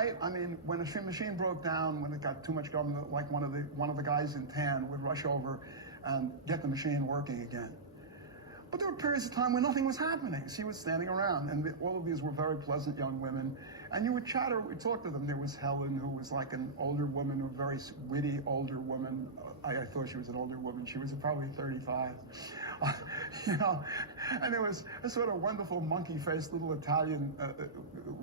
night, I mean, when a machine broke down, when it got too much government, like one of the guys in tan would rush over and get the machine working again. But there were periods of time when nothing was happening. She was standing around, and all of these were very pleasant young women. And you would chatter, we'd talk to them. There was Helen, who was like an older woman, a very witty older woman. I thought she was an older woman. She was probably 35. You know, and there was a sort of wonderful monkey-faced little Italian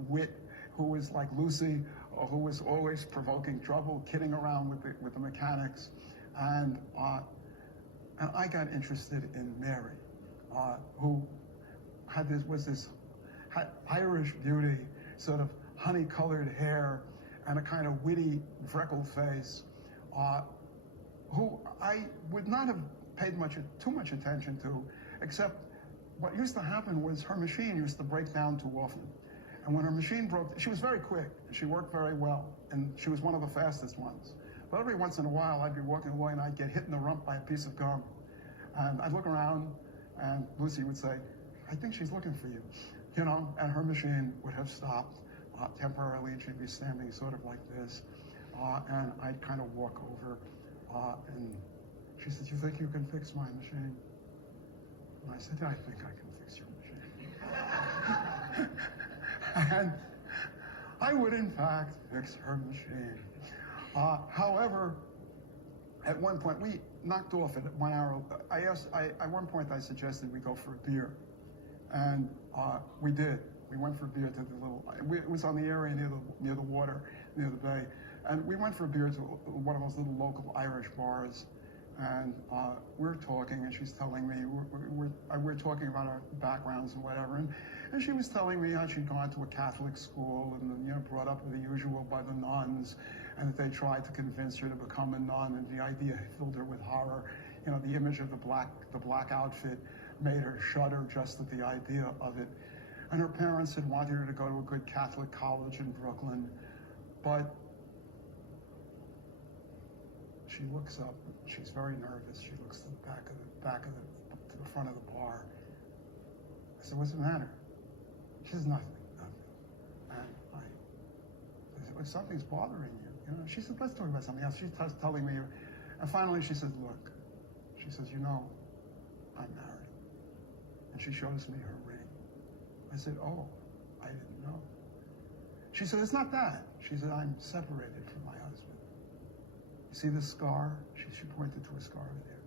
wit who was like Lucy, who was always provoking trouble, kidding around with the mechanics. And I got interested in Mary, who had this Irish beauty, sort of honey-colored hair, and a kind of witty, freckled face, who I would not have paid too much attention to, except what used to happen was her machine used to break down too often. And when her machine broke, she was very quick, she worked very well, and she was one of the fastest ones. But every once in a while, I'd be walking away and I'd get hit in the rump by a piece of gum. And I'd look around, and Lucy would say, "I think she's looking for you," you know, and her machine would have stopped temporarily, and she'd be standing sort of like this, and I'd kind of walk over, and she said, "You think you can fix my machine?" And I said, "I think I can fix your machine." And I would, in fact, fix her machine. However, at one point, we knocked off at 1 hour. At one point, I suggested we go for a beer. And we did. We went for a beer to the little, it was on the area near the water, near the bay. And we went for a beer to one of those little local Irish bars. And we're talking, and she's telling me, we're talking about our backgrounds and whatever. And she was telling me how she'd gone to a Catholic school and, you know, brought up the usual by the nuns, and that they tried to convince her to become a nun, and the idea filled her with horror. You know, the image of the black outfit made her shudder just at the idea of it. And her parents had wanted her to go to a good Catholic college in Brooklyn, but she looks up, she's very nervous. She looks to to the front of the bar. I said, "What's the matter?" She says, nothing. And I said, "Well, something's bothering you. You know?" She said, "Let's talk about something else." She's telling me, and finally she says, "Look," she says, "you know, I'm married." And she shows me her ring. I said, "Oh, I didn't know." She said, "It's not that." She said, "I'm separated from my husband. You see this scar?" She pointed to a scar over there.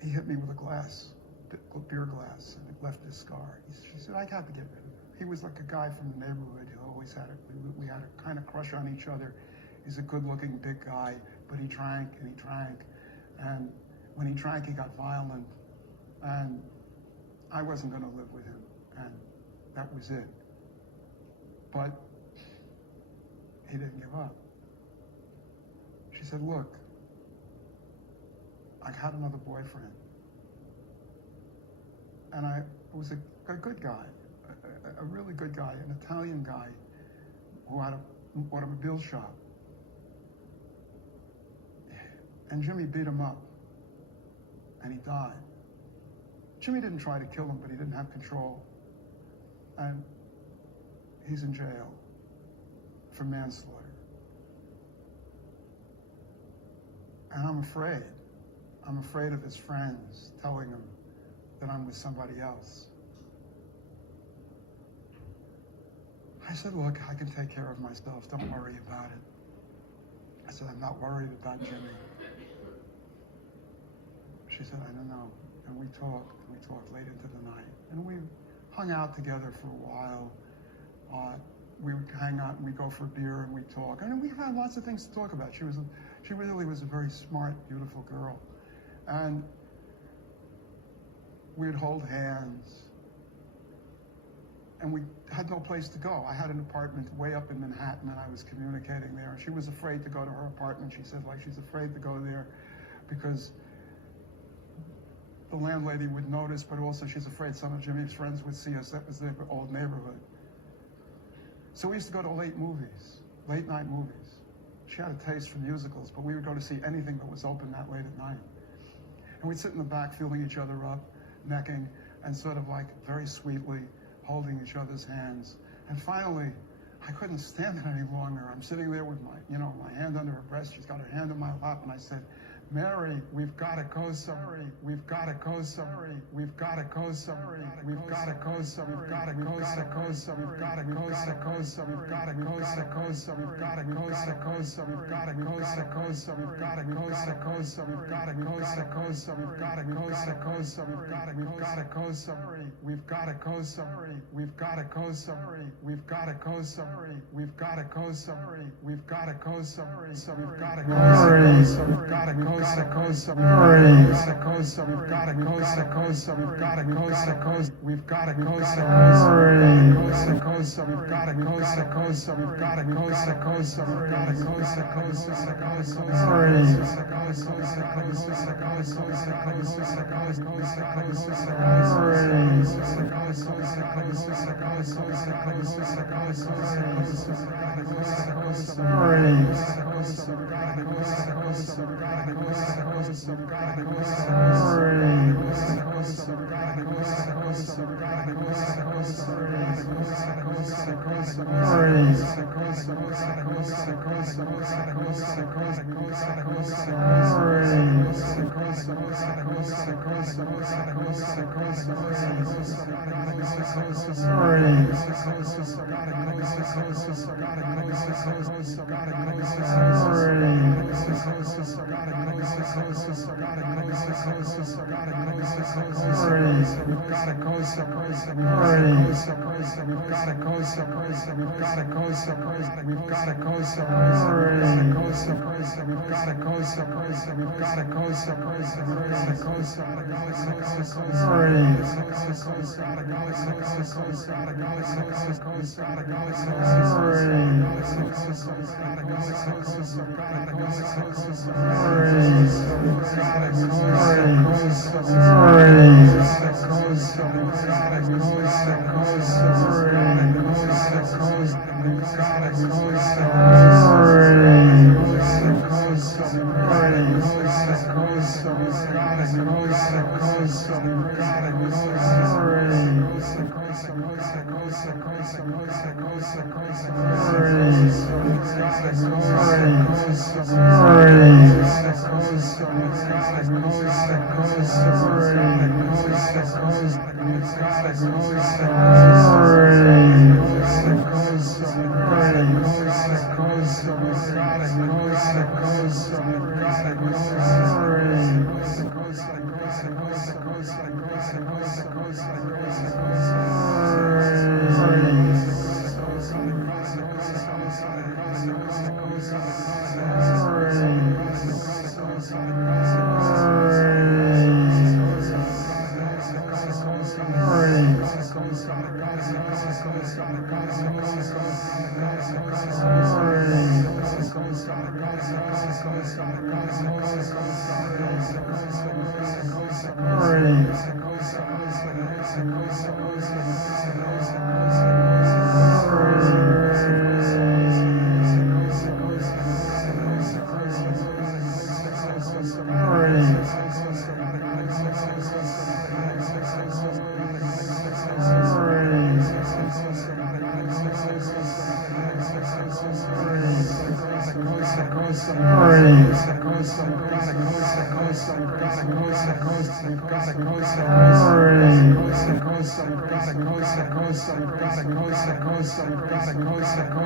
"He hit me with a beer glass, and it left this scar." She said, "I had to get rid of him. He was like a guy from the neighborhood who always we had a kind of crush on each other. He's a good-looking big guy, but he drank and he drank. And when he drank, he got violent. And I wasn't going to live with him, and that was it. But he didn't give up." She said, "Look, I had another boyfriend, and I was a good guy, a really good guy, an Italian guy who had an automobile shop. And Jimmy beat him up, and he died. Jimmy didn't try to kill him, but he didn't have control. And he's in jail for manslaughter. And I'm afraid. I'm afraid of his friends telling him that I'm with somebody else." I said, "Look, I can take care of myself. Don't worry about it." I said, "I'm not worried about Jimmy." She said, "I don't know." And we talked late into the night. And we hung out together for a while. We would hang out and we'd go for a beer and we'd talk. And we had lots of things to talk about. She really was a very smart, beautiful girl. And we'd hold hands. And we had no place to go. I had an apartment way up in Manhattan, and I was communicating there. She was afraid to go to her apartment. She said, like, she's afraid to go there because the landlady would notice, but also she's afraid some of Jimmy's friends would see us. That was their old neighborhood. So we used to go to late night movies. She had a taste for musicals, but we would go to see anything that was open that late at night. And we'd sit in the back feeling each other up, necking, and sort of like very sweetly holding each other's hands. And finally, I couldn't stand it any longer. I'm sitting there with my, my hand under her breast. She's got her hand in my lap, and I said, Mary, we've got to go somewhere. We've got to go somewhere. We've got to go somewhere. We've got to go somewhere. We've got to go somewhere. We've got to go somewhere. We've got to go somewhere. We've got to go somewhere. We've got to go somewhere. We've got to go somewhere. We've got to go somewhere. We've got to go somewhere. We've got to go somewhere. We've got to go somewhere. We've got to go somewhere. We've got to go somewhere. We've got to go somewhere. We've got to go somewhere. So we've got to go somewhere. We've got to go. We've got to go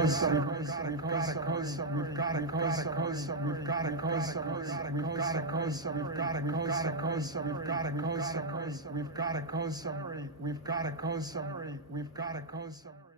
somewhere. We've got to go somewhere. We've got to go somewhere. We've got to go somewhere. We've got to go somewhere. We've got to go somewhere. We've got to go somewhere. We've got to go somewhere. We've got to go somewhere.